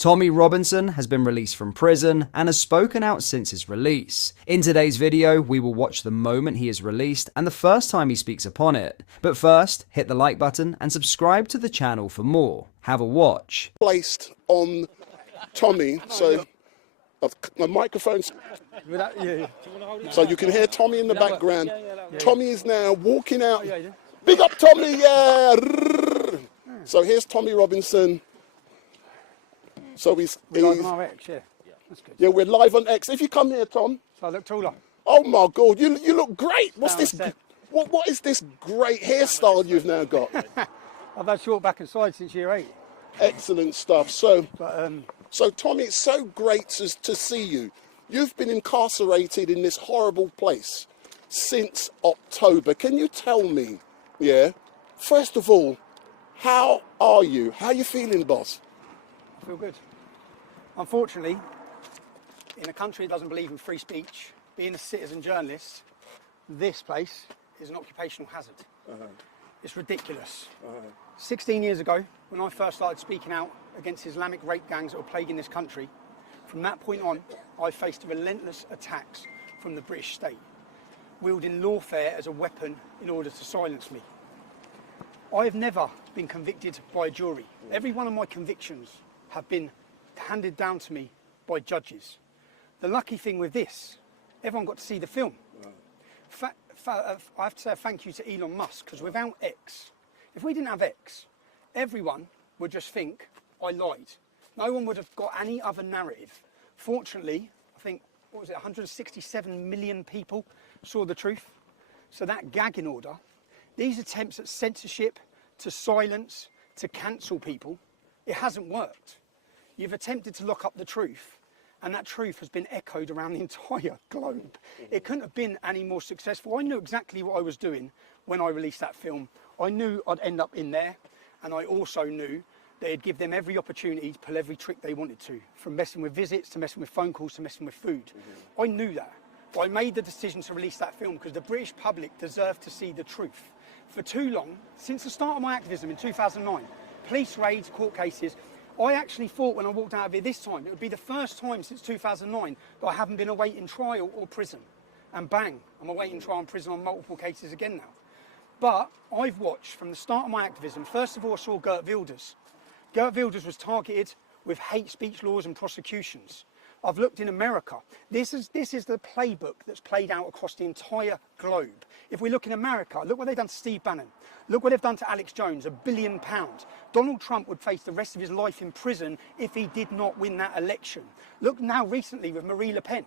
Tommy Robinson has been released from prison and has spoken out since his release. In today's video, we will watch the moment he is released and the first time he speaks upon it. But first, hit the like button and subscribe to the channel for more. Have a watch. Placed on Tommy, so my microphone's so you can hear Tommy in the background. Tommy is now walking out. Big up Tommy, yeah. So here's Tommy Robinson. So he's live on RX, yeah. That's good. Yeah, we're live on X. If you come here, Tom. So I look taller. Oh my God, you look great. What's this? What is this great hairstyle you've now got? I've had short back and side since year 8. Excellent stuff. So, But, so Tommy, it's so great to see you. You've been incarcerated in this horrible place since October. Can you tell me, yeah, first of all, how are you? How are you feeling, boss? I feel good. Unfortunately, in a country that doesn't believe in free speech, being a citizen journalist, this place is an occupational hazard. It's ridiculous. 16 years ago, when I first started speaking out against Islamic rape gangs that were plaguing this country, from that point on, I faced relentless attacks from the British state, wielding lawfare as a weapon in order to silence me. I have never been convicted by a jury. Every one of my convictions have been handed down to me by judges. The lucky thing with this, everyone got to see the film. I have to say a thank you to Elon Musk, because without X, if we didn't have X, everyone would just think I lied. No one would have got any other narrative. Fortunately, I think, 167 million people saw the truth. So that gagging order, these attempts at censorship, to silence, to cancel people, it hasn't worked. You've attempted to lock up the truth, and that truth has been echoed around the entire globe. It couldn't have been any more successful. I knew exactly what I was doing when I released that film. I knew I'd end up in there, and I also knew they'd give them every opportunity to pull every trick they wanted to, from messing with visits, to messing with phone calls, to messing with food. I knew that. But I made the decision to release that film because the British public deserved to see the truth. For too long, since the start of my activism in 2009, police raids, court cases, I actually thought when I walked out of here this time, it would be the first time since 2009 that I haven't been awaiting trial or prison. And bang, I'm awaiting trial and prison on multiple cases again now. But I've watched from the start of my activism, first of all I saw Geert Wilders. Geert Wilders was targeted with hate speech laws and prosecutions. I've looked in America. This is the playbook that's played out across the entire globe. If we look in America, look what they've done to Steve Bannon. Look what they've done to Alex Jones, £1 billion. Donald Trump would face the rest of his life in prison if he did not win that election. Look now recently with Marie Le Pen.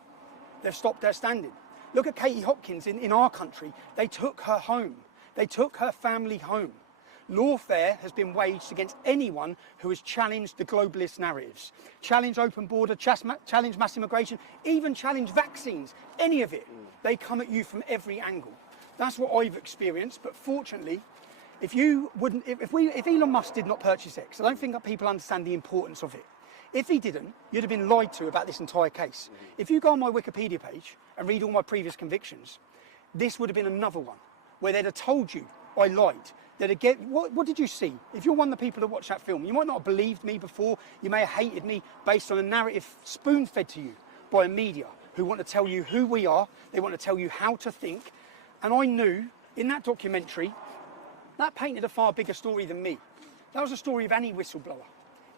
They've stopped their standing. Look at Katie Hopkins in our country. They took her home. They took her family home. Lawfare has been waged against anyone who has challenged the globalist narratives, challenged open border, challenged mass immigration, even challenged vaccines, any of it. They come at you from every angle. That's what I've experienced, but fortunately, if Elon Musk did not purchase X, I don't think that people understand the importance of it. If he didn't, you'd have been lied to about this entire case. If you go on my Wikipedia page and read all my previous convictions, this would have been another one where they'd have told you I lied. What did you see? If you're one of the people that watched that film, you might not have believed me before, you may have hated me based on a narrative spoon-fed to you by a media who want to tell you who we are, they want to tell you how to think. And I knew in that documentary, that painted a far bigger story than me. That was a story of any whistleblower,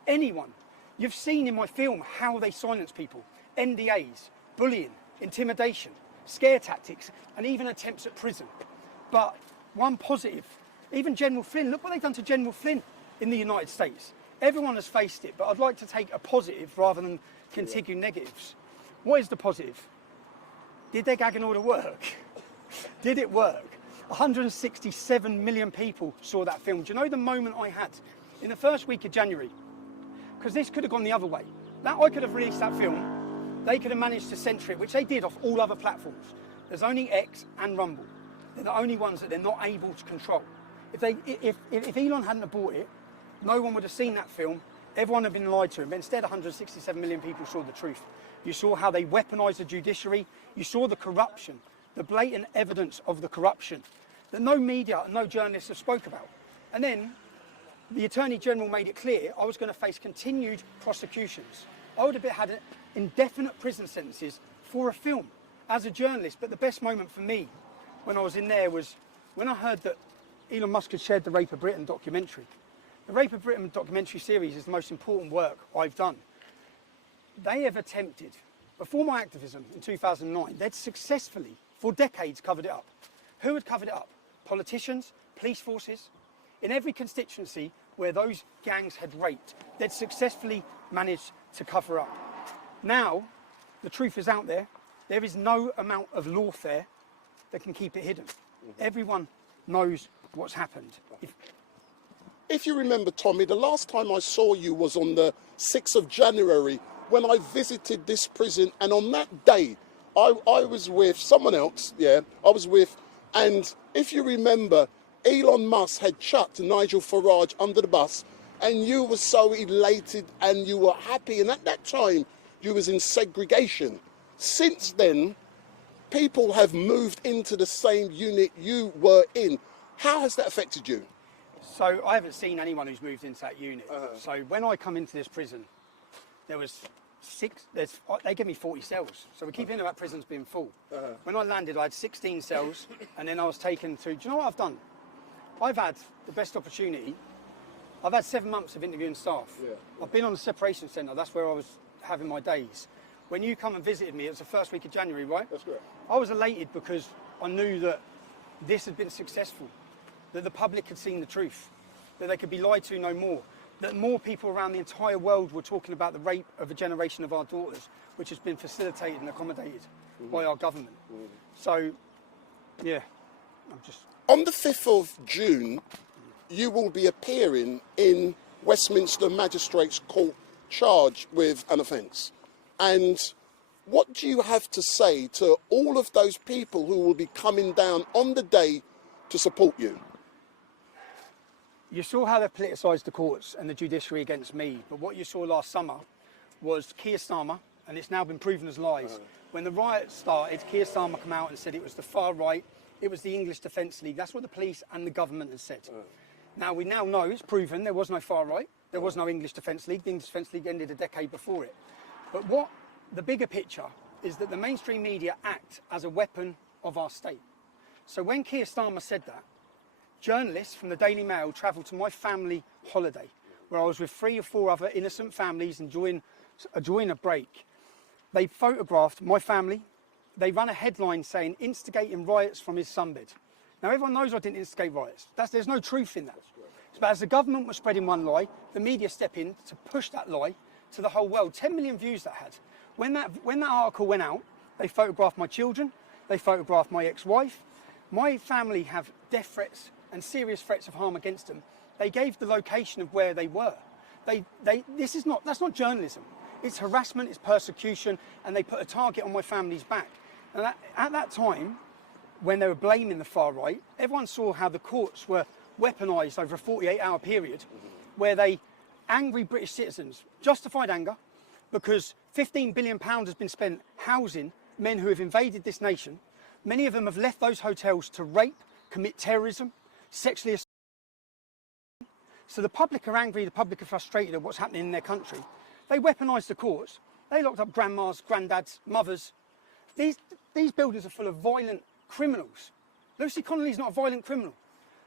anyone. You've seen in my film how they silence people, NDAs, bullying, intimidation, scare tactics, and even attempts at prison. But one positive, even General Flynn, look what they've done to General Flynn in the United States. Everyone has faced it, but I'd like to take a positive rather than continue negatives. What is the positive? Did their gagging order work? Did it work? 167 million people saw that film. Do you know the moment I had in the first week of January? Because this could have gone the other way. I could have released that film. They could have managed to censor it, which they did off all other platforms. There's only X and Rumble. They're the only ones that they're not able to control. If Elon hadn't have bought it, no one would have seen that film. Everyone had been lied to him. But instead, 167 million people saw the truth. You saw how they weaponised the judiciary. You saw the corruption, the blatant evidence of the corruption that no media and no journalists have spoke about. And then the Attorney General made it clear I was going to face continued prosecutions. I would have had indefinite prison sentences for a film as a journalist. But the best moment for me when I was in there was when I heard that Elon Musk had shared the Rape of Britain documentary. The Rape of Britain documentary series is the most important work I've done. They have attempted, before my activism in 2009, they'd successfully, for decades, covered it up. Who had covered it up? Politicians, police forces. In every constituency where those gangs had raped, they'd successfully managed to cover up. Now, the truth is out there. There is no amount of lawfare that can keep it hidden. Everyone knows what's happened. If you remember, Tommy, the last time I saw you was on the 6th of January when I visited this prison, and on that day, I was with someone else, and if you remember, Elon Musk had chucked Nigel Farage under the bus, and you were so elated and you were happy, and at that time, you was in segregation. Since then, people have moved into the same unit you were in. How has that affected you? So I haven't seen anyone who's moved into that unit. So when I come into this prison, there was they gave me 40 cells. So we keep hearing about prisons being full. When I landed, I had 16 cells, and then I was taken to, do you know what I've done? I've had the best opportunity. I've had 7 months of interviewing staff. I've been on the separation centre. That's where I was having my days. When you come and visited me, it was the first week of January, right? That's correct. I was elated because I knew that this had been successful, that the public had seen the truth, that they could be lied to no more, that more people around the entire world were talking about the rape of a generation of our daughters, which has been facilitated and accommodated by our government. So, yeah, I'm just... On the 5th of June, you will be appearing in Westminster Magistrates Court charged with an offence. And what do you have to say to all of those people who will be coming down on the day to support you? You saw how they politicised the courts and the judiciary against me, but what you saw last summer was Keir Starmer, and it's now been proven as lies. When the riots started, Keir Starmer came out and said it was the far right, it was the English Defence League. That's what the police and the government has said. Now, we now know it's proven there was no far right, there was no English Defence League. The English Defence League ended a decade before it. But what the bigger picture is that the mainstream media act as a weapon of our state. So when Keir Starmer said that, journalists from the Daily Mail travelled to my family holiday, where I was with 3 or 4 other innocent families enjoying a break. They photographed my family. They run a headline saying, instigating riots from his sunbed. Now, everyone knows I didn't instigate riots. There's no truth in that. But as the government was spreading one lie, the media stepped in to push that lie to the whole world. 10 million views that had. When that article went out, they photographed my children. They photographed my ex-wife. My family have death threats and serious threats of harm against them. They gave the location of where they were. That's not journalism. It's harassment, it's persecution, and they put a target on my family's back. And at that time, when they were blaming the far right, everyone saw how the courts were weaponised over a 48-hour period, where angry British citizens, justified anger, because £15 billion has been spent housing men who have invaded this nation. Many of them have left those hotels to rape, commit terrorism, sexually assault. So the public are angry, the public are frustrated at what's happening in their country. They weaponised the courts. They locked up grandmas, granddads, mothers. These buildings are full of violent criminals. Lucy Connolly's not a violent criminal.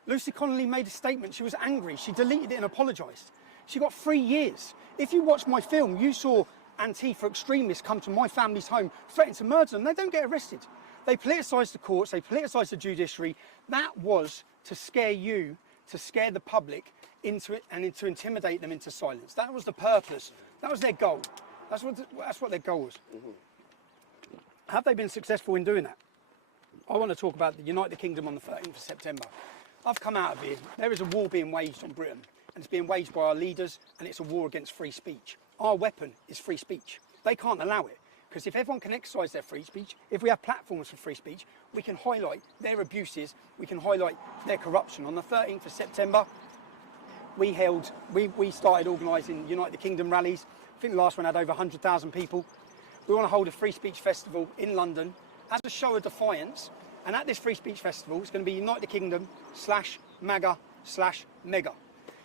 Lucy Connolly made a statement. She was angry. She deleted it and apologised. She got 3 years. If you watch my film, you saw Antifa extremists come to my family's home, threaten to murder them. They don't get arrested. They politicised the courts. They politicised the judiciary. That was to scare you, to scare the public into it, and to intimidate them into silence. That was the purpose. That was their goal. That's what their goal was. Have they been successful in doing that? I want to talk about the United Kingdom on the 13th of September. I've come out of here. There is a war being waged on Britain, and it's being waged by our leaders, and it's a war against free speech. Our weapon is free speech. They can't allow it, because if everyone can exercise their free speech, if we have platforms for free speech, we can highlight their abuses, we can highlight their corruption. On the 13th of September, we started organising United Kingdom rallies. I think the last one had over 100,000 people. We want to hold a free speech festival in London as a show of defiance. And at this free speech festival, it's going to be United Kingdom /MAGA/MEGA.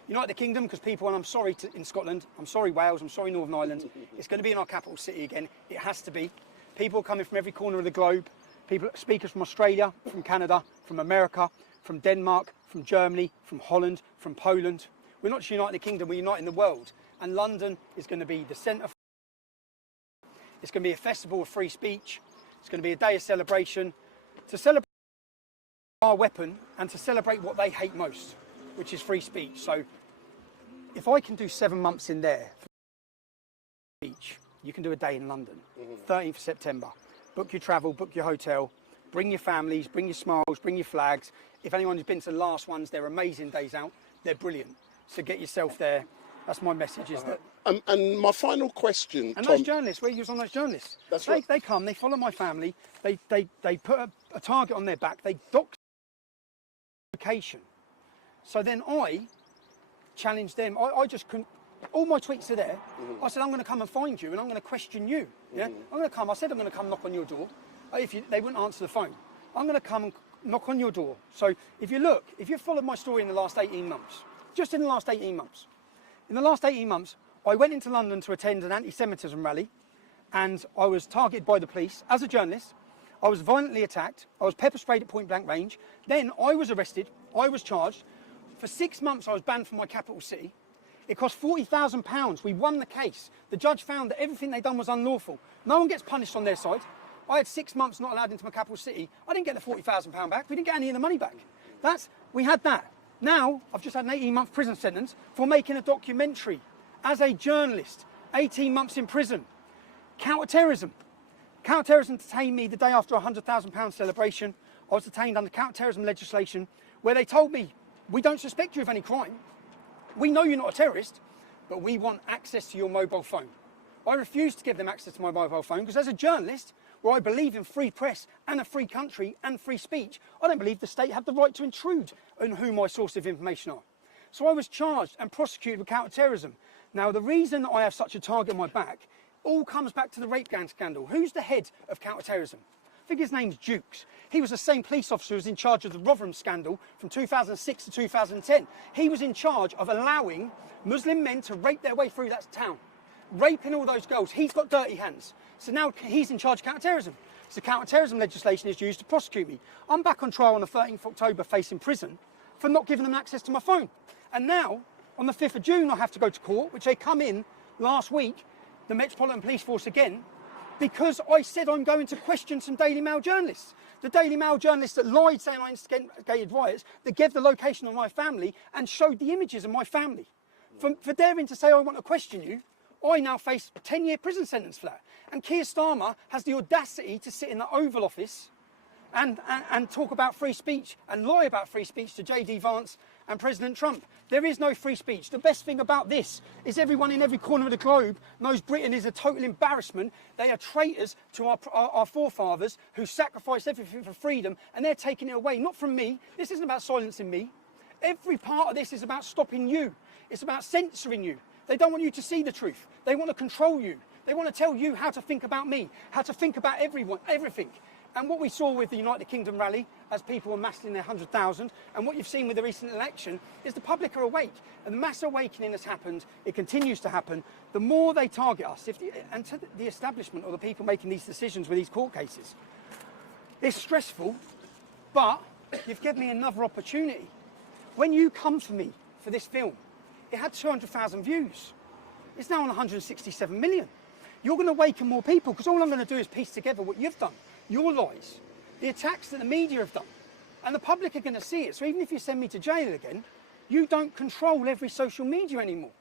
United Kingdom, because people, and I'm sorry in Scotland, I'm sorry Wales, I'm sorry Northern Ireland, it's going to be in our capital city again. It has to be. People are coming from every corner of the globe. People, speakers from Australia, from Canada, from America, from Denmark, from Germany, from Holland, from Poland. We're not just uniting the kingdom, we're uniting the world. And London is going to be the centre. It's going to be a festival of free speech. It's going to be a day of celebration. To celebrate our weapon and to celebrate what they hate most, which is free speech. So if I can do 7 months in there for speech, you can do a day in London, 13th of September. Book your travel, book your hotel, bring your families, bring your smiles, bring your flags. If anyone's been to the last ones, they're amazing days out. They're brilliant. So get yourself there. That's my message, is that... And my final question, And Tom, those journalists, where you on those journalists? That's right. They come, they follow my family, they put a target on their back, they dox location. So then I challenged them. I just couldn't... All my tweets are there. I said, I'm going to come and find you and I'm going to question you. Yeah, I'm going to come. I said, I'm going to come knock on your door. They wouldn't answer the phone. I'm going to come and knock on your door. So if you look, if you've followed my story in the last 18 months, just in the last 18 months, in the last 18 months, I went into London to attend an anti-Semitism rally and I was targeted by the police as a journalist. I was violently attacked. I was pepper sprayed at point blank range. Then I was arrested. I was charged. For 6 months, I was banned from my capital city. It cost £40,000. We won the case. The judge found that everything they'd done was unlawful. No one gets punished on their side. I had 6 months not allowed into my capital city. I didn't get the £40,000 back. We didn't get any of the money back. We had that. Now, I've just had an 18-month prison sentence for making a documentary as a journalist. 18 months in prison. Counter-terrorism. Counter-terrorism detained me the day after a £100,000 celebration. I was detained under counter-terrorism legislation where they told me, we don't suspect you of any crime. We know you're not a terrorist, but we want access to your mobile phone. I refused to give them access to my mobile phone because as a journalist, where I believe in free press and a free country and free speech, I don't believe the state have the right to intrude on who my source of information are. So I was charged and prosecuted with counter-terrorism. Now, the reason that I have such a target on my back all comes back to the rape gang scandal. Who's the head of counter-terrorism? I think his name's Jukes. He was the same police officer who was in charge of the Rotherham scandal from 2006 to 2010. He was in charge of allowing Muslim men to rape their way through that town, raping all those girls. He's got dirty hands. So now he's in charge of counter-terrorism. So counter-terrorism legislation is used to prosecute me. I'm back on trial on the 13th of October facing prison for not giving them access to my phone. And now, on the 5th of June, I have to go to court, which they come in last week, the Metropolitan Police Force again, because I said I'm going to question some Daily Mail journalists. The Daily Mail journalists that lied saying I instigated riots, that gave the location of my family and showed the images of my family. For daring to say I want to question you, I now face a 10-year prison sentence for that. And Keir Starmer has the audacity to sit in the Oval Office and talk about free speech and lie about free speech to J.D. Vance and President Trump. There is no free speech. The best thing about this is everyone in every corner of the globe knows Britain is a total embarrassment. They are traitors to our forefathers who sacrificed everything for freedom, and they're taking it away. Not from me. This isn't about silencing me. Every part of this is about stopping you. It's about censoring you. They don't want you to see the truth. They want to control you. They want to tell you how to think about me, how to think about everyone, everything. And what we saw with the United Kingdom rally, as people were massed in their 100,000, and what you've seen with the recent election, is the public are awake. And the mass awakening has happened. It continues to happen. The more they target us, and to the establishment or the people making these decisions with these court cases, it's stressful, but you've given me another opportunity. When you come for me for this film, it had 200,000 views. It's now on 167 million. You're going to awaken more people, because all I'm going to do is piece together what you've done. Your lies, the attacks that the media have done, and the public are going to see it. So even if you send me to jail again, you don't control every social media anymore.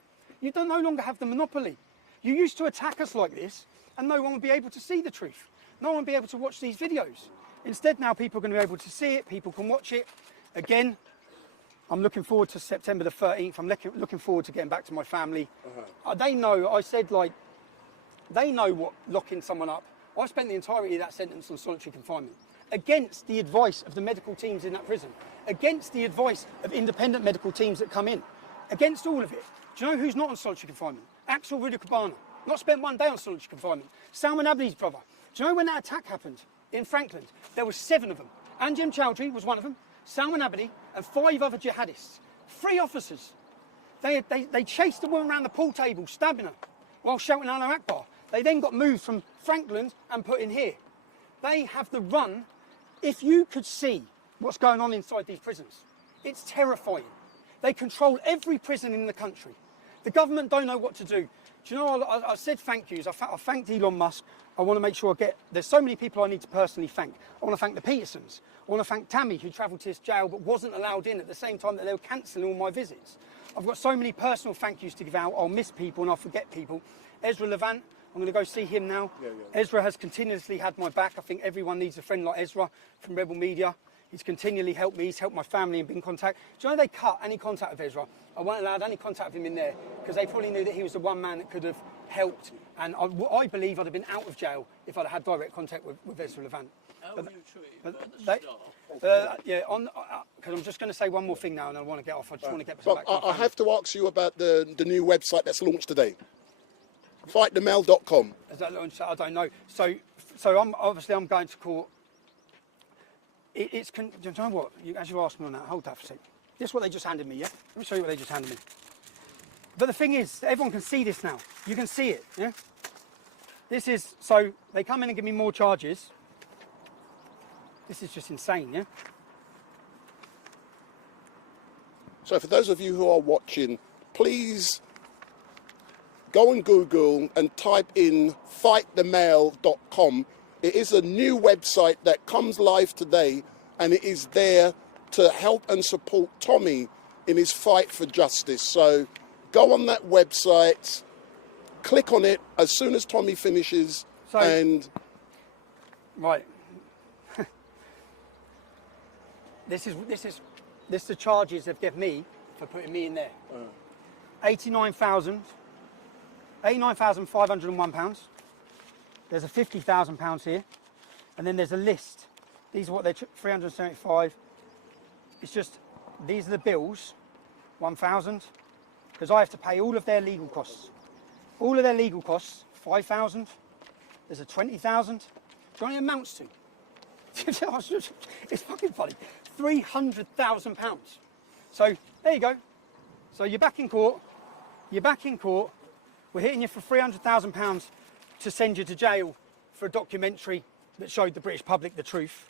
You no longer have the monopoly. You used to attack us like this, and no one would be able to see the truth. No one would be able to watch these videos. Instead, now people are going to be able to see it. People can watch it. Again, I'm looking forward to September the 13th. I'm looking forward to getting back to my family. They know, I said, like, they know what locking someone up. I spent the entirety of that sentence on solitary confinement, against the advice of the medical teams in that prison, against the advice of independent medical teams that come in, against all of it. Do you know who's not on solitary confinement? Axel Rudakabana, not spent 1 day on solitary confinement. Salman Abdi's brother. Do you know when that attack happened in Frankland? There were 7 of them. Anjem Chowdhury was one of them, Salman Abdi, and 5 other jihadists. 3 officers. They chased the woman around the pool table, stabbing her, while shouting Allah Akbar. They then got moved from Frankland and put in here. They have the run. If you could see what's going on inside these prisons, it's terrifying. They control every prison in the country. The government don't know what to do. Do you know, I said thank yous. I thanked Elon Musk. I want to make sure there's so many people I need to personally thank. I want to thank the Petersons. I want to thank Tammy, who travelled to this jail but wasn't allowed in at the same time that they were cancelling all my visits. I've got so many personal thank yous to give out. I'll miss people and I'll forget people. Ezra Levant, I'm going to go see him now. Ezra has continuously had my back. I think everyone needs a friend like Ezra from Rebel Media. He's continually helped me. He's helped my family and been in contact. Do you know they cut any contact with Ezra? I weren't allowed any contact with him in there because they probably knew that he was the one man that could have helped. And I believe I'd have been out of jail if I'd had direct contact with Ezra Levant. Yeah, because I'm just going to say one more thing now and I want to get off. I just want to get back. I have to ask you about the new website that's launched today. FightTheMail.com. Is that launched? I don't know. So I'm going to court. Do you know what? As you asked me on that, hold that for a second. This is what they just handed me, yeah? Let me show you what they just handed me. But the thing is, everyone can see this now. You can see it, yeah? This is, so they come in and give me more charges. This is just insane, yeah? So for those of you who are watching, please go on Google and type in FightTheMail.com. It is a new website that comes live today, and it is there to help and support Tommy in his fight for justice. So go on that website, click on it as soon as Tommy finishes, and... Right. This is the charges they've given me for putting me in there. £89,501. There's a £50,000 here, and then there's a list. These are what they're 375. It's just these are the bills, 1,000, because I have to pay all of their legal costs. All of their legal costs, 5,000. There's a 20,000. Do you know what it amounts to? It's fucking funny. £300,000. So there you go. So you're back in court. You're back in court. We're hitting you for £300,000 to send you to jail for a documentary that showed the British public the truth.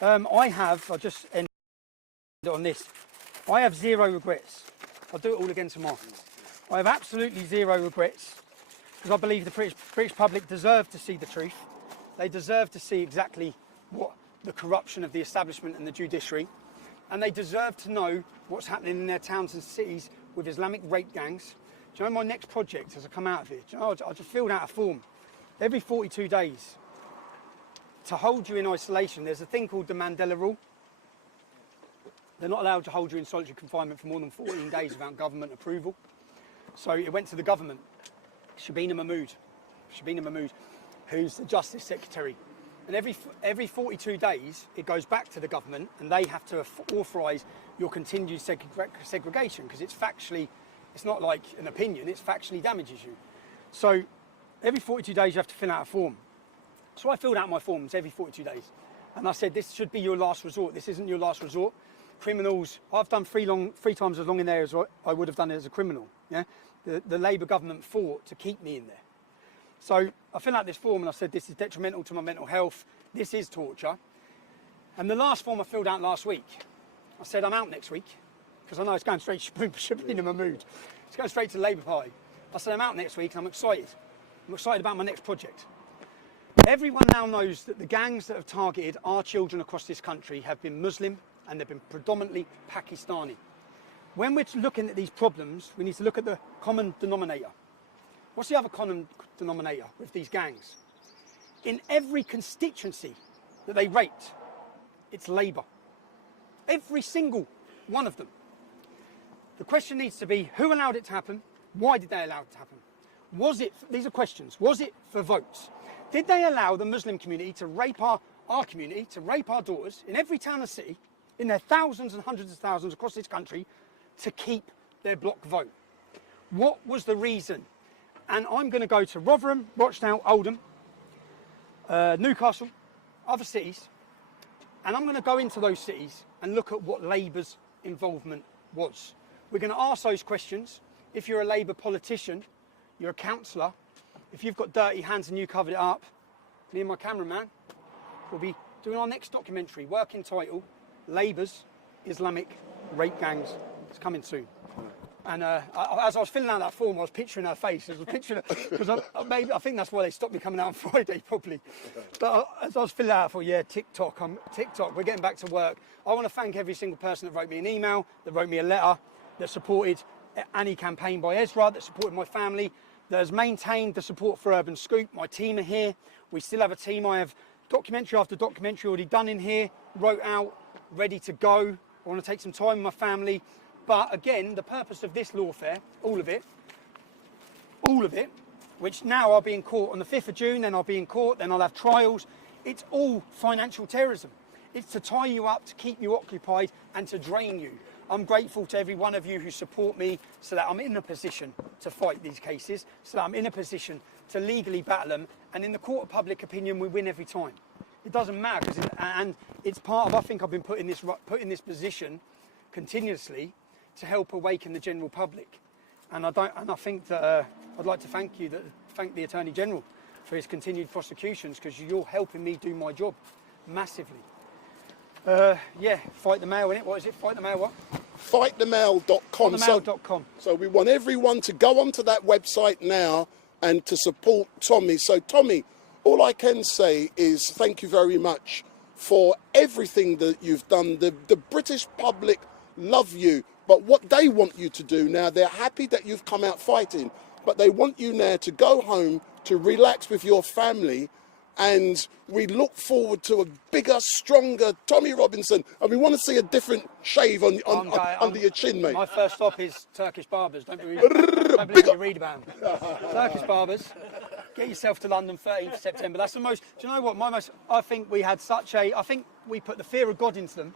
I'll just end on this. I have zero regrets. I'll do it all again tomorrow. I have absolutely zero regrets because I believe the British public deserve to see the truth. They deserve to see exactly what the corruption of the establishment and the judiciary, and they deserve to know what's happening in their towns and cities with Islamic rape gangs. Do you know my next project as I come out of it? Do you know, I just filled out a form. Every 42 days, to hold you in isolation, there's a thing called the Mandela Rule. They're not allowed to hold you in solitary confinement for more than 14 days without government approval. So it went to the government, Shabina Mahmood, who's the Justice Secretary. And every 42 days, it goes back to the government and they have to authorise your continued segregation because it's factually, it's not like an opinion, it factually damages you. So every 42 days you have to fill out a form. So I filled out my forms every 42 days. And I said, this should be your last resort. This isn't your last resort. Criminals, I've done three times as long in there as I would have done as a criminal. Yeah, the Labour government fought to keep me in there. So I filled out this form and I said, this is detrimental to my mental health. This is torture. And the last form I filled out last week, I said, I'm out next week. Because I know it's going straight to Shabina Mahmood. It's going straight to the Labour Party. I said, I'm out next week and I'm excited. I'm excited about my next project. Everyone now knows that the gangs that have targeted our children across this country have been Muslim and they've been predominantly Pakistani. When we're looking at these problems, we need to look at the common denominator. What's the other common denominator with these gangs? In every constituency that they rate, it's Labour. Every single one of them. The question needs to be, who allowed it to happen? Why did they allow it to happen? Was it, these are questions, was it for votes? Did they allow the Muslim community to rape our community, to rape our daughters in every town and city, in their thousands and hundreds of thousands across this country, to keep their block vote? What was the reason? And I'm going to go to Rotherham, Rochdale, Oldham, Newcastle, other cities, and I'm going to go into those cities and look at what Labour's involvement was. We're going to ask those questions. If you're a Labour politician, you're a councillor, if you've got dirty hands and you covered it up, me and my cameraman will be doing our next documentary, working title, Labour's Islamic Rape Gangs. It's coming soon. And as I was filling out that form, I was picturing her face. I was picturing her, because I think that's why they stopped me coming out on Friday, probably. But as I was filling out, I thought, yeah, TikTok, we're getting back to work. I want to thank every single person that wrote me an email, that wrote me a letter, that supported Annie campaign by Ezra, that supported my family, that has maintained the support for Urban Scoop. My team are here. We still have a team. I have documentary after documentary already done in here, wrote out, ready to go. I want to take some time with my family. But again, the purpose of this lawfare, all of it, which now I'll be in court on the 5th of June, then I'll be in court, then I'll have trials. It's all financial terrorism. It's to tie you up, to keep you occupied and to drain you. I'm grateful to every one of you who support me so that I'm in a position to fight these cases, so that I'm in a position to legally battle them. And in the court of public opinion, we win every time. It doesn't matter, and it's part of, I think I've been put in this position continuously to help awaken the general public. And I think that I'd like to thank the Attorney General for his continued prosecutions, because you're helping me do my job massively. Yeah, Fight the Mail, innit? What is it? Fight the Mail what? Fightthemail.com. Fightthemail.com. So we want everyone to go onto that website now and to support Tommy. So Tommy, all I can say is thank you very much for everything that you've done. The British public love you, but what they want you to do now, they're happy that you've come out fighting, but they want you now to go home, to relax with your family. And we look forward to a bigger, stronger Tommy Robinson. And we want to see a different shave under your chin, mate. My first stop is Turkish barbers. Don't believe you read about them. Turkish barbers. Get yourself to London, 13th of September. That's the most, do you know what? I think we had I think we put the fear of God into them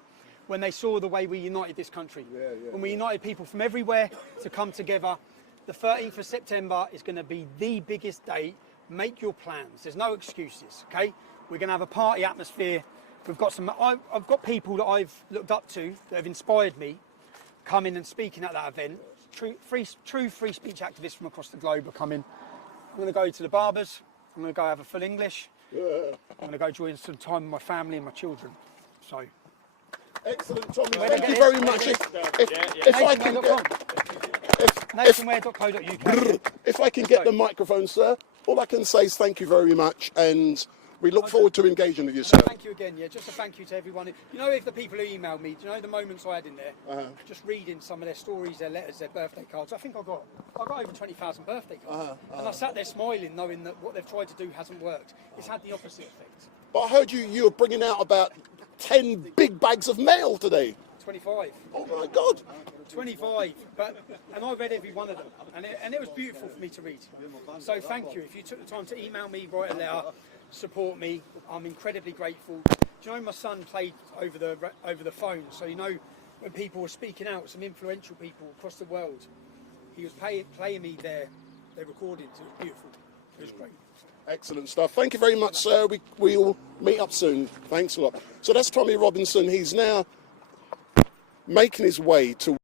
when they saw the way we united this country. When we united people from everywhere to come together. The 13th of September is going to be the biggest day. Make your plans. There's no excuses, okay? We're going to have a party atmosphere. We've got I've got people that I've looked up to that have inspired me coming and speaking at that event. True free speech activists from across the globe are coming. I'm going to go to the barbers. I'm going to go have a full English. I'm going to go join some time with my family and my children. So. Excellent, Tommy. Thank you very much. If I can nationware.co.uk. If I can get the microphone, sir, all I can say is thank you very much, and we look forward to engaging with you, sir. Thank you again, yeah. Just a thank you to everyone. You know, if the people who emailed me, do you know the moments I had in there? Just reading some of their stories, their letters, their birthday cards. I think I got over 20,000 birthday cards. And I sat there smiling, knowing that what they've tried to do hasn't worked. It's had the opposite effect. But I heard you were bringing out about 10 big bags of mail today. 25. Oh my God. 25, and I read every one of them, and it was beautiful for me to read. So thank you. If you took the time to email me, write a letter, support me, I'm incredibly grateful. Do you know my son played over the phone? So you know when people were speaking out, some influential people across the world, he was playing me their recordings. It was beautiful. It was great. Excellent stuff. Thank you very much, sir. We'll meet up soon. Thanks a lot. So that's Tommy Robinson. He's now making his way to